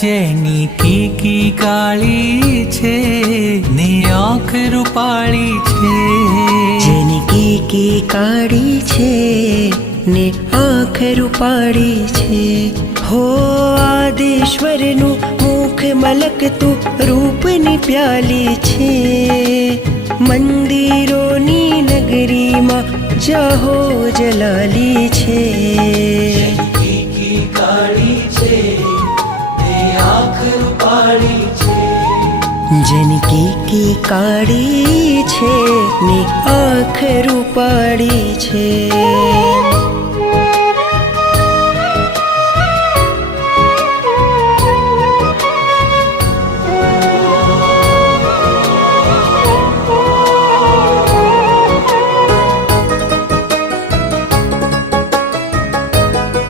જેની કીકી કાળી છે, ને આંખ રૂપાળી છે. જેની કીકી કાળી છે, ને આંખ રૂપાળી છે. હો આદેશ્વરનું મુખ મલકતું રૂપની પ્યાલી છે. મંદિરોની નગરીમાં જહો જલાલી છે. રૂપાળી છે જેની કીકી કાળી છે ને આંખ રૂપાળી છે.